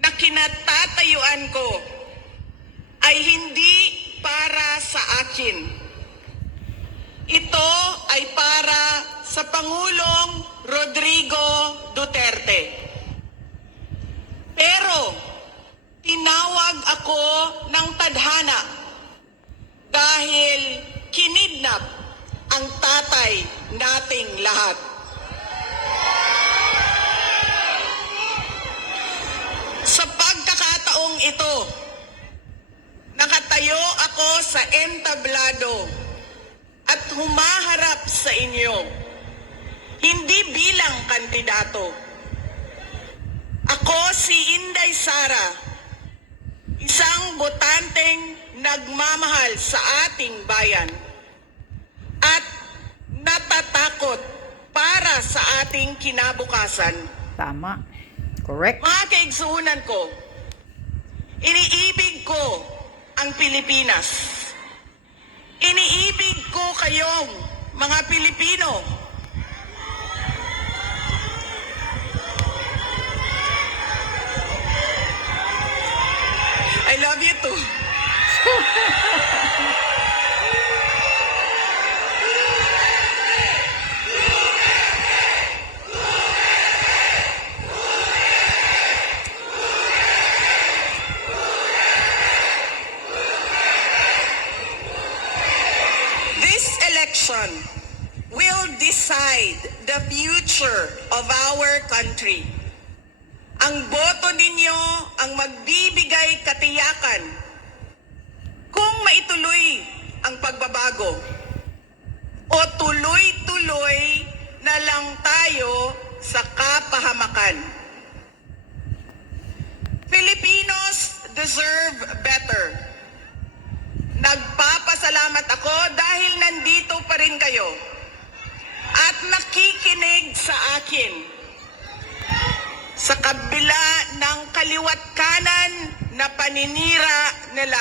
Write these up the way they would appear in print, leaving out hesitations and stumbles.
na kinatatayuan ko ay hindi para sa akin. Ito ay para sa Pangulong Rodrigo Duterte. Pero tinawag ako ng tadhana dahil kinidnap ang tatay nating lahat. Sa pagkakataong ito, nakatayo ako sa entablado at humaharap sa inyo, hindi bilang kandidato. Ako si Inday Sara, isang botanteng nagmamahal sa ating bayan at natatakot para sa ating kinabukasan. Tama. Correct. Mga kaigsuunan ko, iniibig ko ang Pilipinas. Iniibig ko kayong mga Pilipino. I love you too. Will decide the future of our country. Ang boto ninyo ang magbibigay katiyakan kung maituloy ang pagbabago o tuloy-tuloy na lang tayo sa kapahamakan. Filipinos deserve better. Nagpapasalamat ako dahil nandito pa rin kayo at nakikinig sa akin. Sa kabila ng kaliwat kanan na paninira nila.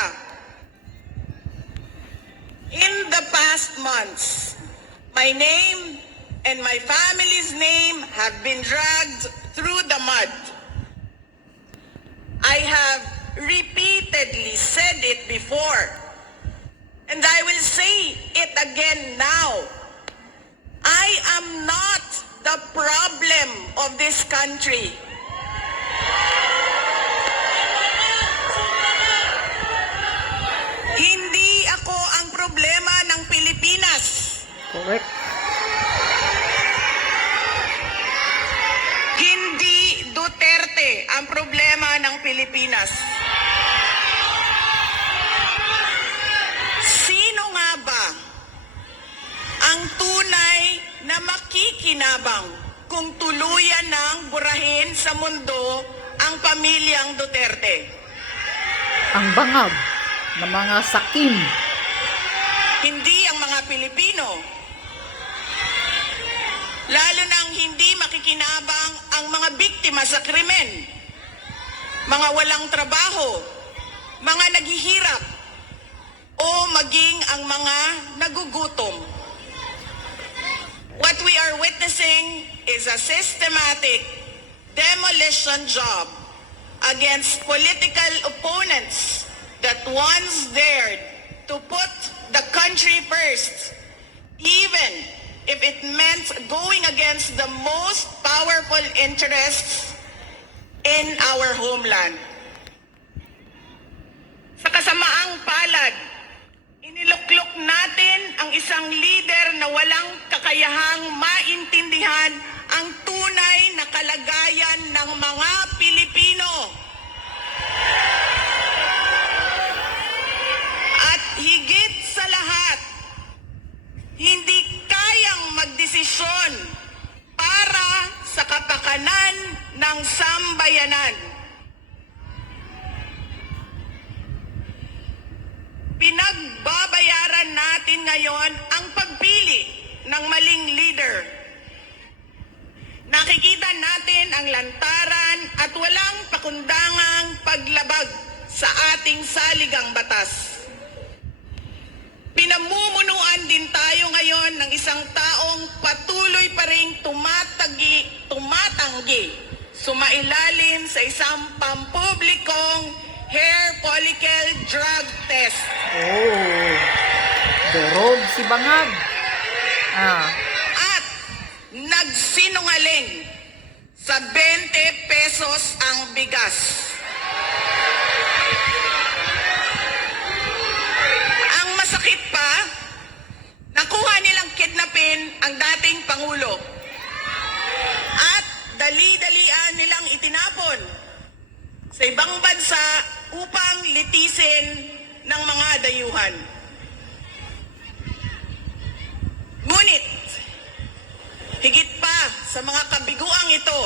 In the past months, my name and my family's name have been dragged through the mud. I have repeatedly said it before. And I will say it again now. I am not the problem of this country. Hindi ako ang problema ng Pilipinas. Correct. Hindi Duterte ang problema ng Pilipinas. Ang tunay na makikinabang kung tuluyan ng burahin sa mundo ang pamilyang Duterte. Ang bangag ng mga sakim. Hindi ang mga Pilipino. Lalo nang hindi makikinabang ang mga biktima sa krimen, mga walang trabaho, mga naghihirap, o maging ang mga nagugutom. What we are witnessing is a systematic demolition job against political opponents that once dared to put the country first, even if it meant going against the most powerful interests in our homeland. Sa kasamaang palad, iniluklok natin ang isang leader na walang kakayahang maintindihan ang tunay na kalagayan ng mga Pilipino. At higit sa lahat, hindi kayang magdesisyon para sa kapakanan ng sambayanan. Pinagbabayaran natin ngayon ang pagpili ng maling leader. Nakikita natin ang lantaran at walang pakundangang paglabag sa ating saligang batas. Pinamumunuan din tayo ngayon ng isang taong patuloy pa ring tumatanggi sumailalim sa isang pampublikong hair follicle drug test. Oh. Durog si Bangag. At nagsinungaling sa 20 pesos ang bigas. Ang masakit pa, nakuha nilang kidnapin ang dating Pangulo. At dali-dalian nilang itinapon sa ibang bansa upang litisin ng mga dayuhan. Ngunit, higit pa sa mga kabiguang ito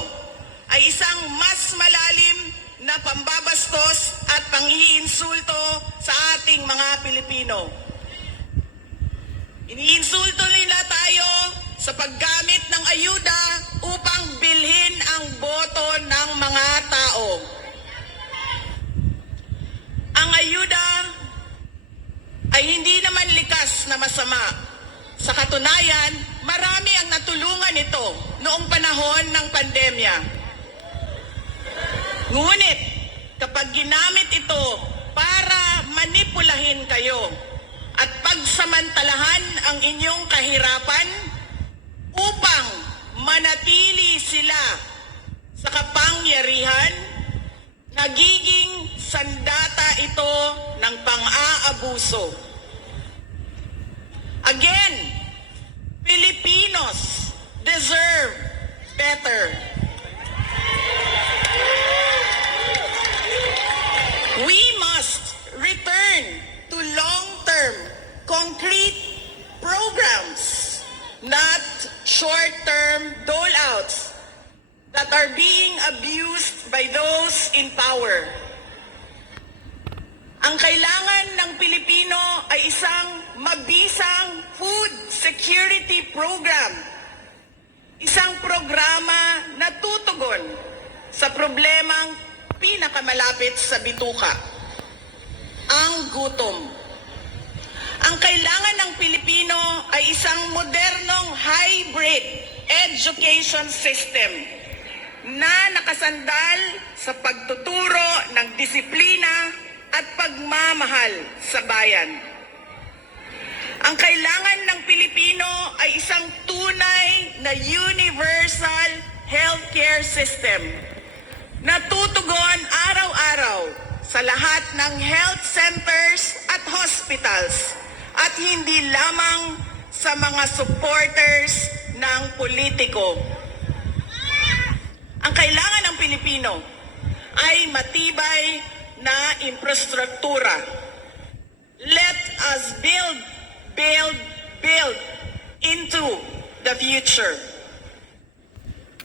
ay isang mas malalim na pambabastos at pang-iinsulto sa ating mga Pilipino. Iniinsulto nila tayo sa paggamit ng ayuda upang bilhin ang boto ng mga tao. Ang ayuda ay hindi naman likas na masama. Sa katunayan, marami ang natulungan ito noong panahon ng pandemya. Ngunit, kapag ginamit ito para manipulahin kayo at pagsamantalahan ang inyong kahirapan upang manatili sila sa kapangyarihan, nagiging sandata ito ng pang-aabuso. Again, Filipinos deserve better. We must return to long-term, concrete programs, not short-term dole-outs that are being abused by those in power. Ang kailangan ng Pilipino ay isang mabisang food security program. Isang programa na tutugon sa problemang pinakamalapit sa bituka, ang gutom. Ang kailangan ng Pilipino ay isang modernong hybrid education system na nakasandal sa pagtuturo ng disiplina at pagmamahal sa bayan. Ang kailangan ng Pilipino ay isang tunay na universal healthcare system na tutugon araw-araw sa lahat ng health centers at hospitals at hindi lamang sa mga supporters ng politiko. Ang kailangan ng Pilipino ay matibay na infrastruktura. Let us build into the future.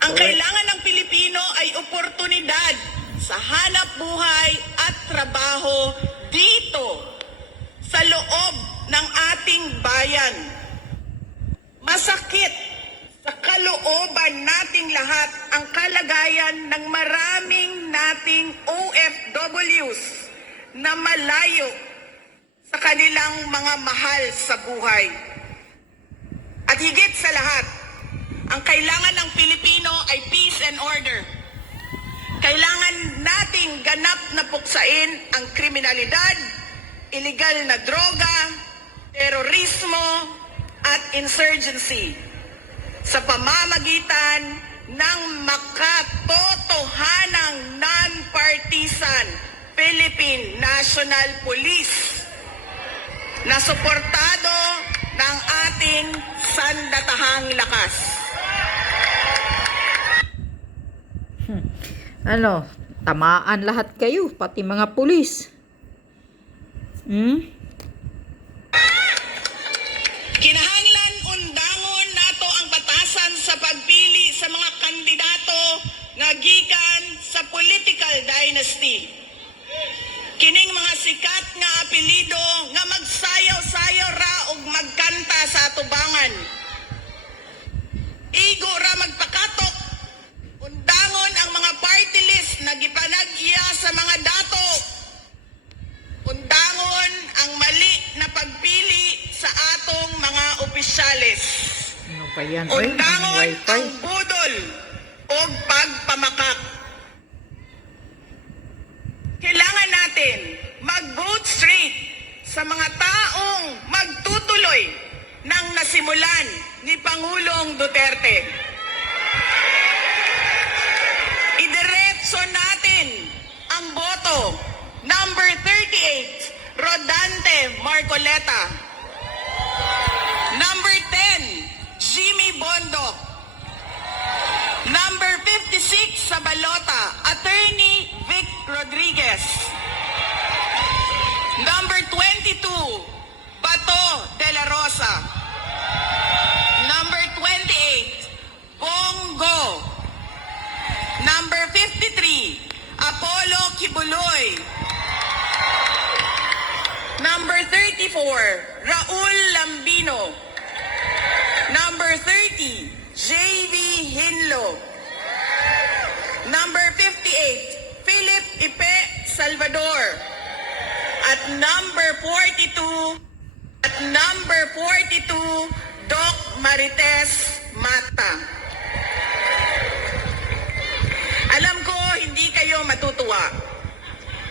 Ang kailangan ng Pilipino ay oportunidad sa hanap buhay at trabaho dito sa loob ng ating bayan. Masakit sa kalooban nating lahat ang kalagayan ng maraming nating OFWs na malayo sa kanilang mga mahal sa buhay. At higit sa lahat, ang kailangan ng Pilipino ay peace and order. Kailangan nating ganap na puksain ang kriminalidad, illegal na droga, terorismo, at insurgency sa pamamagitan ng makatotohanang non-partisan Philippine National Police na suportado ng ating sandatahang lakas. Tamaan lahat kayo, pati mga pulis. Kinahanglan undangon nato ang batasan sa pagpili sa mga kandidato nga gikan sa political dynasty. Kining mga sikat nga apelido nga magsayaw-sayaw ra og magkanta sa atubangan. Igo ra magpakatok. Undangon ang mga party list na gipanag-iya sa mga dato. Undangon ang mali na pagpili sa atong mga opisyales. Ano ba yan? Ang Undangon wifi. ang budol o pagpamakak. sa mga taong magtutuloy ng nasimulan ni Pangulong Duterte. Idiretso natin ang boto. Number 38, Rodante Marcoleta. Number 10, Jimmy Bondoc. Number 56 sa balota, Attorney Vic Rodriguez. Number 22, Bato de la Rosa. Number 28, Bongo. Number 53, Apollo Kibuloy. Number 34, Raul Lambino. Number 30, J.V. Hinlo. Number 58, Philip Ipe Salvador. At number 42, Doc Marites Mata.